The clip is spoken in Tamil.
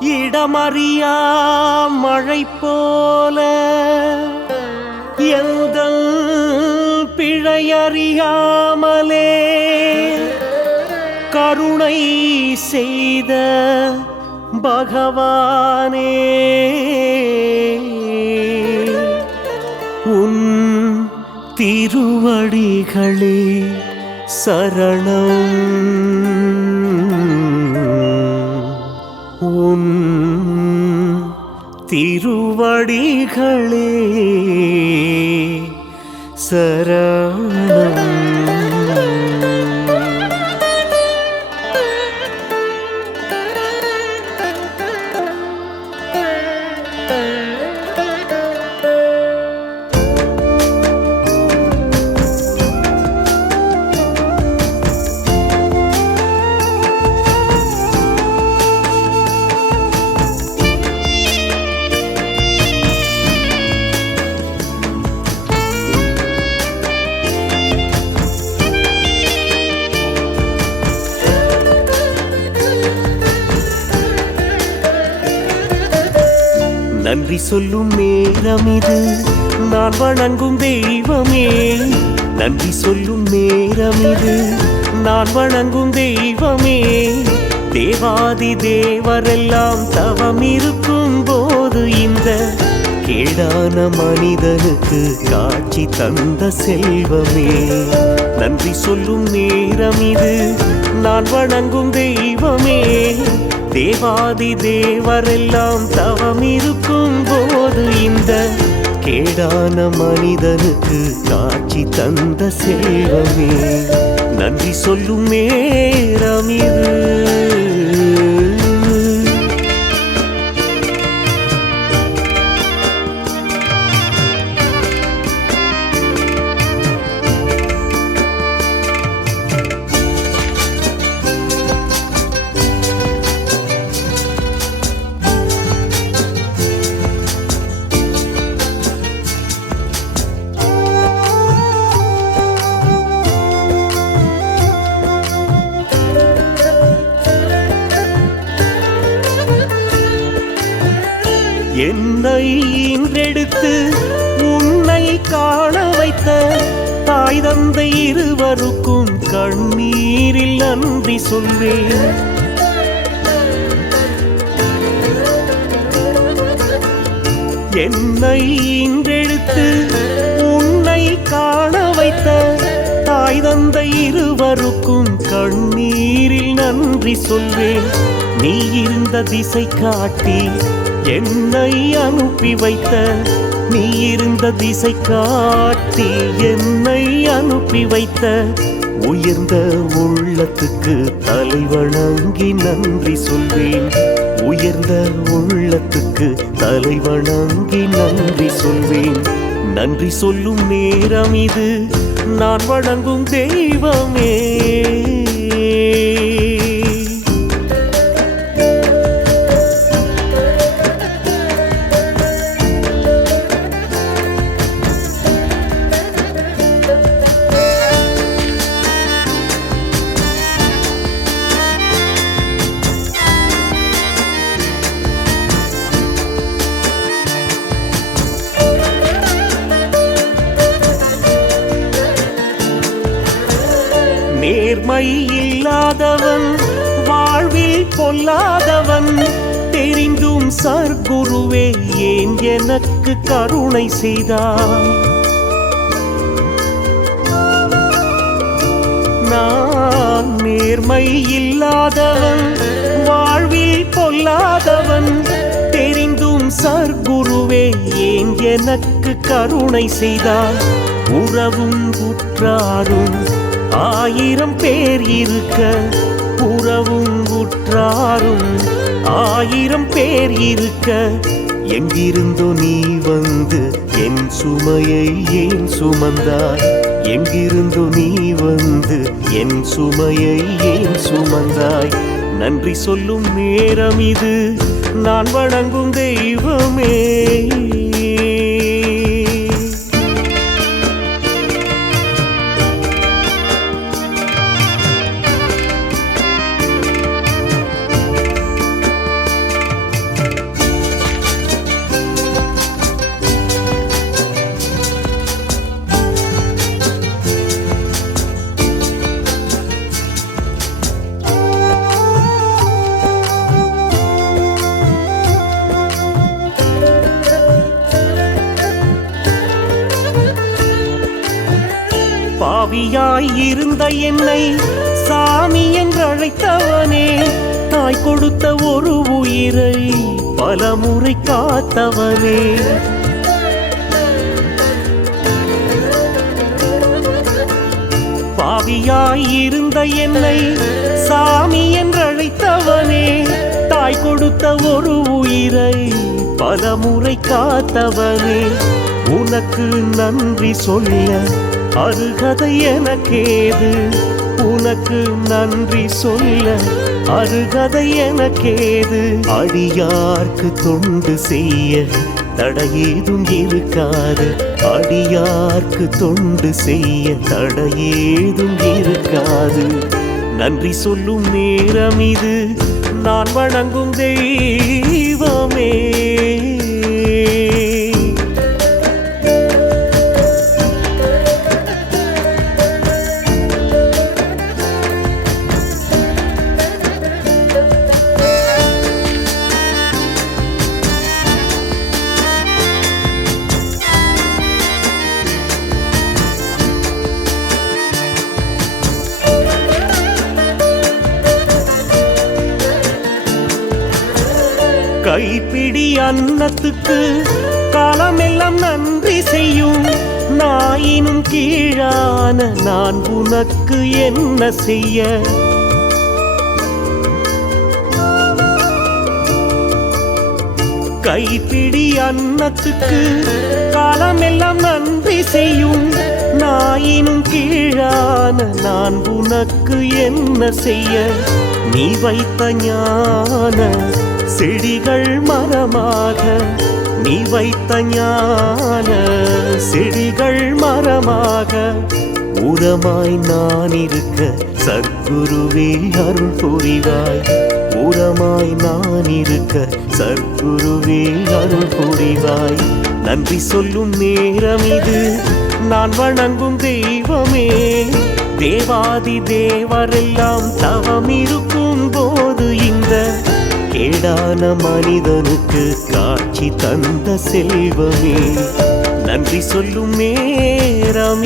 இடமறியா மழை போல? எந்த பிழையறியாமலே? கருணை செய்த பகவானே. உன் திருவடிகளே சரணம். திருவடிகளே சரண நன்றி சொல்லும் நேரம் இது. நான் வணங்கும் தெய்வமே. நன்றி சொல்லும் நேரம் இது. நான் வணங்கும் தெய்வமே. தேவாதி தேவரெல்லாம் தவம் இருக்கும் போது இந்த கேடான மனிதனுக்கு காட்சி தந்த செல்வமே. நன்றி சொல்லும் நேரம் இது. நான் வணங்கும் தெய்வமே. தேவாதி தேவரெல்லாம் தவம் இருக்கும் போது இந்த கேடான மனிதனுக்கு காட்சி தந்த செல்வமே. நன்றி சொல்லும் நேரம் இது. என்னை இன்றெடுத்து உன்னை காண வைத்த தாய் தந்தை இருவருக்கும் கண்ணீரில் நன்றி சொல்வேன். என்னை இன்றெடுத்து உன்னை காண வைத்த தாய் தந்தை இருவருக்கும் கண்ணீரில் நன்றி சொல்வேன். நீ இருந்த திசை காட்டி என்னை அனுப்பி வைத்த நீ இருந்த திசை காட்டி என்னை அனுப்பி வைத்த உயர்ந்த உள்ளத்துக்கு தலை வணங்கி நன்றி சொல்வேன். உயர்ந்த உள்ளத்துக்கு தலை வணங்கி நன்றி சொல்வேன். நன்றி சொல்லும் நேரம் இது நான் வணங்கும் தெய்வமே. நேர்மை இல்லாதவன் வாழ்வில் பொல்லாதவன் தெரிந்தும் சர்க்குருவே ஏன் எனக்கு கருணை செய்தான்? நான் நேர்மை இல்லாதவன் வாழ்வில் பொல்லாதவன் தெரிந்தும் சர்க்குருவே ஏன் எனக்கு கருணை செய்தான்? உறவும் குற்றாரும் ஆயிரம் பேர் இருக்க உறவும் உற்றாரும். ஆயிரம் பேர் இருக்க எங்கிருந்தோ நீ வந்து என் சுமையை ஏன் சுமந்தாய்? எங்கிருந்தோ நீ வந்து என் சுமையை ஏன் சுமந்தாய்? நன்றி சொல்லும் நேரம் இது. நான் வணங்கும் தெய்வமே. பாவியாய் இருந்த என்னை சாமி என்றழைத்தவனே. தாய் கொடுத்த ஒரு உயிரை பலமுறை காத்தவனே. பாவியாய் இருந்த என்னை சாமி என்றழைத்தவனே. தாய் கொடுத்த ஒரு உயிரை பலமுறை காத்தவனே. உனக்கு நன்றி சொல்ல அருகதை எனக்கேது? உனக்கு நன்றி சொல்ல அருகதை எனக்கேது? அடியார்க்கு தொண்டு செய்ய தடையேதும் இருக்காது. அடியார்க்கு தொண்டு செய்ய தடையேதும் இருக்காது. நன்றி சொல்லும் நேரம் இது. நான் வணங்கும் தெய்வம் கைப்பிடி அன்னத்துக்கு காலமெல்லாம் நன்றி செய்யும். நாயினும் கீழான நான் உனக்கு என்ன செய்ய? கைப்பிடி அன்னத்துக்கு காலமெல்லாம் நன்றி செய்யும். நாயினும் கீழான நான் உனக்கு என்ன செய்ய? நீ வைத்த ஞான செடிகள் மரமாக நீ வைத்த ஞான செடிகள் மரமாக உரமாய் நான் இருக்க சத்குருவே அருள் புரிவாய். உரமாய் நான் இருக்க சத்குருவே அருள் புரிவாய். நன்றி சொல்லும் நேரம் இது நான் வணங்கும் தெய்வமே. தேவாதி தேவரெல்லாம் தவம் இருக்கும் போது இந்த கேடான மனிதனுக்கு காட்சி தந்த செல்வமே. நன்றி சொல்லும் நேரம்